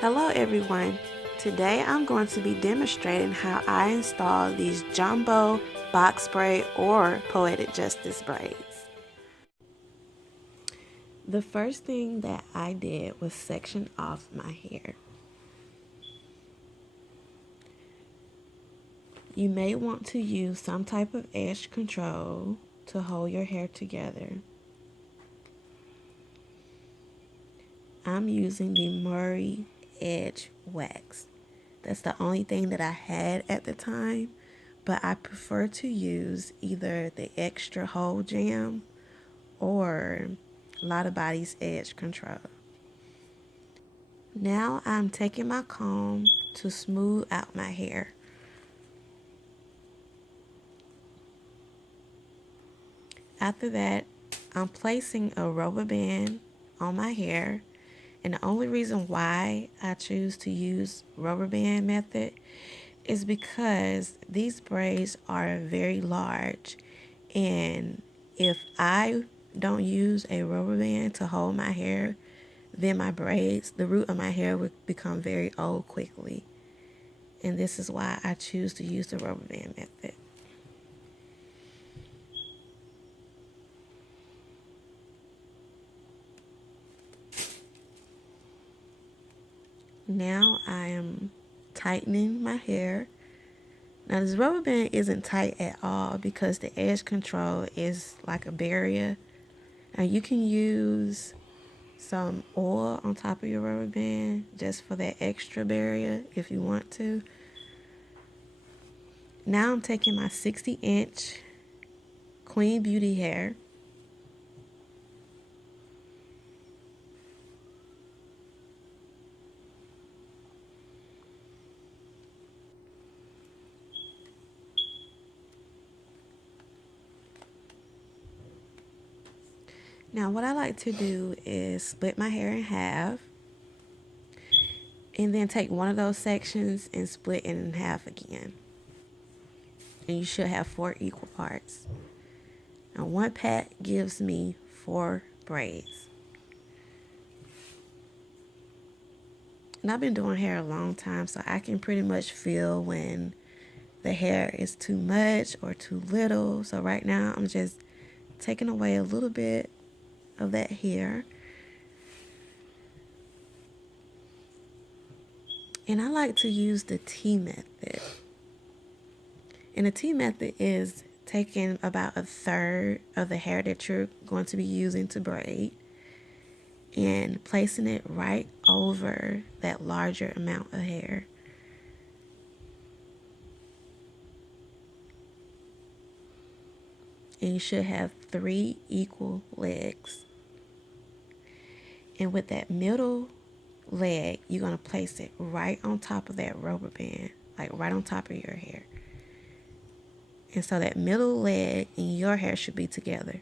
Hello everyone. Today I'm going to be demonstrating how I install these Jumbo Box Braid or Poetic Justice braids. The first thing that I did was section off my hair. You may want to use some type of edge control to hold your hair together. I'm using the Murray Edge Wax. That's the only thing that I had at the time, but I prefer to use either the Extra Hold Jam or Lotta Body's Edge Control. Now I'm taking my comb to smooth out my hair. After that, I'm placing a rubber band on my hair, and the only reason why I choose to use rubber band method is because these braids are very large, and if I don't use a rubber band to hold my hair, then my braids, the root of my hair, would become very old quickly. And this is why I choose to use the rubber band method. Now I am tightening my hair. Now this rubber band isn't tight at all because the edge control is like a barrier. Now you can use some oil on top of your rubber band just for that extra barrier if you want to. Now I'm taking my 60-inch Queen Beauty hair. Now what I like to do is split my hair in half and then take one of those sections and split it in half again. And you should have 4 equal parts. Now one pack gives me 4 braids. And I've been doing hair a long time, so I can pretty much feel when the hair is too much or too little. So right now I'm just taking away a little bit of that hair. And I like to use the T method. And the T method is taking about a third of the hair that you're going to be using to braid and placing it right over that larger amount of hair. And you should have 3 equal legs. And with that middle leg, you're going to place it right on top of that rubber band, like right on top of your hair. And so that middle leg and your hair should be together.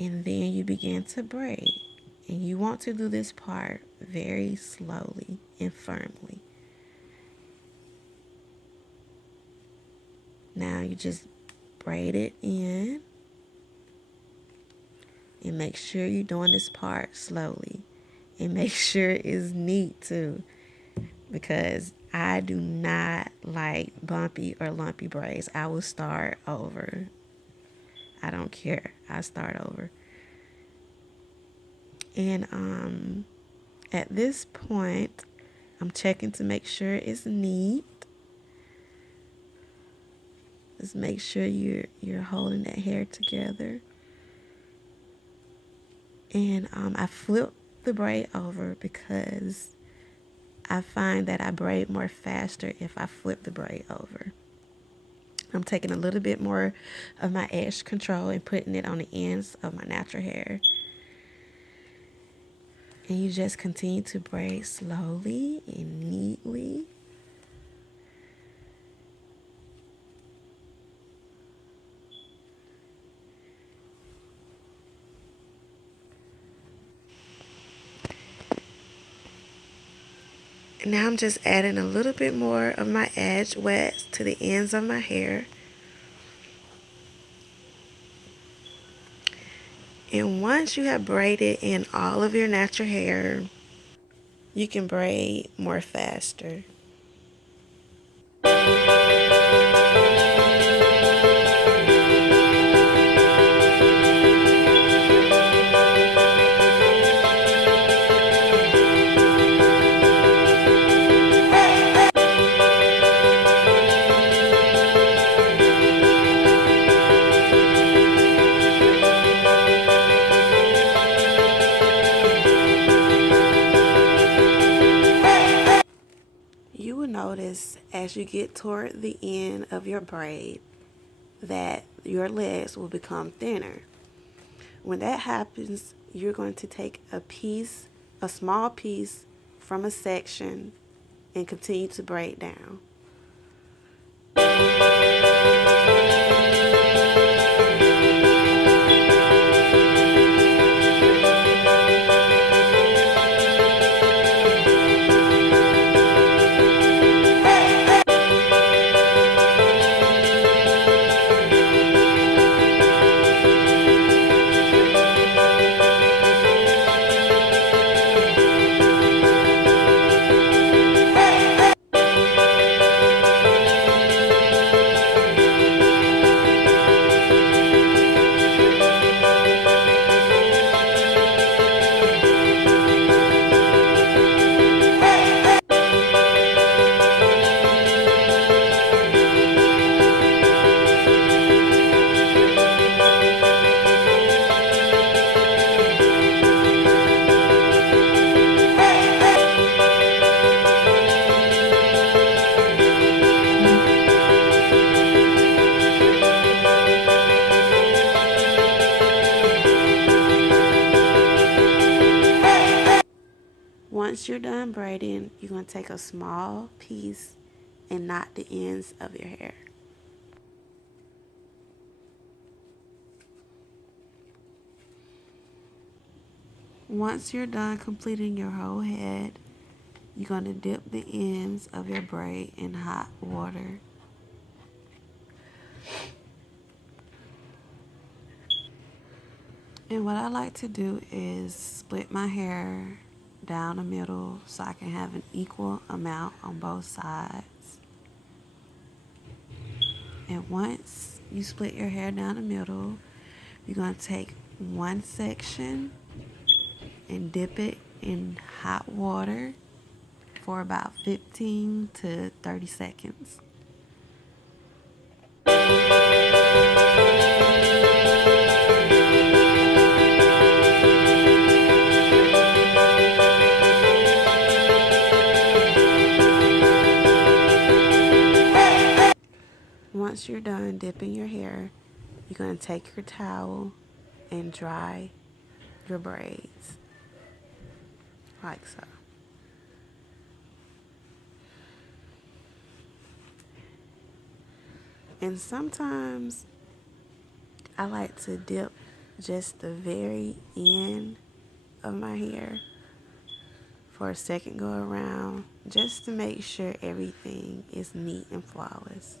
And then you begin to braid. And you want to do this part very slowly and firmly. Now you just braid it in. And make sure you're doing this part slowly. And make sure it's neat too. Because I do not like bumpy or lumpy braids. I will start over. I don't care. I start over. And at this point, I'm checking to make sure it's neat. Just make sure you're holding that hair together. And I flip the braid over because I find that I braid more faster if I flip the braid over. I'm taking a little bit more of my edge control and putting it on the ends of my natural hair. And you just continue to braid slowly and neatly. Now I'm just adding a little bit more of my edge wax to the ends of my hair. And once you have braided in all of your natural hair, you can braid more faster. You will notice as you get toward the end of your braid that your legs will become thinner. When that happens, you're going to take a small piece from a section and continue to braid down. Once you're done braiding, you're going to take a small piece and knot the ends of your hair. Once you're done completing your whole head, you're going to dip the ends of your braid in hot water. And what I like to do is split my hair down the middle so I can have an equal amount on both sides. And once you split your hair down the middle, you're going to take one section and dip it in hot water for about 15 to 30 seconds. Once you're done dipping your hair, you're going to take your towel and dry your braids like so. And sometimes I like to dip just the very end of my hair for a second go around, just to make sure everything is neat and flawless.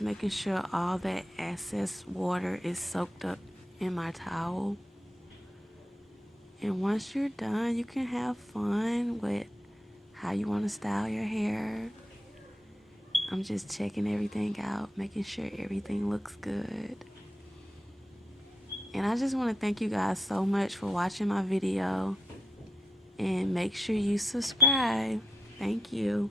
just making sure all that excess water is soaked up in my towel. And once you're done, you can have fun with how you want to style your hair. I'm just checking everything out, making sure everything looks good. And I just want to thank you guys so much for watching my video. And make sure you subscribe. Thank you.